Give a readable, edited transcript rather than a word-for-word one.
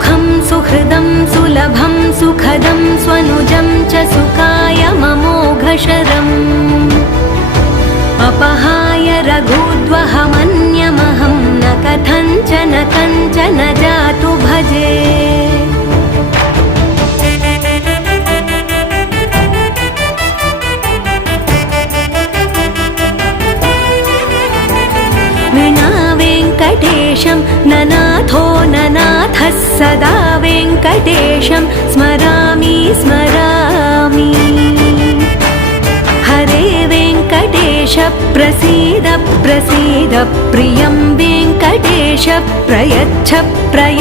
सुखं सुहृदं सुलभं सुखदं स्वनुजं च सुखाय ममोघशरम् अपहाय रघुद्वहमन्यमहं न कथञ्चन कञ्चन जातु भजे। विना वेङ्कटेशं ननाथो ननाथः सदा वेङ्कटेशं स्मरामि स्मरामि। हरे वेङ्कटेश प्रसीद प्रसीद प्रियं वेङ्कटेश प्रयच्छ प्रयच्छ।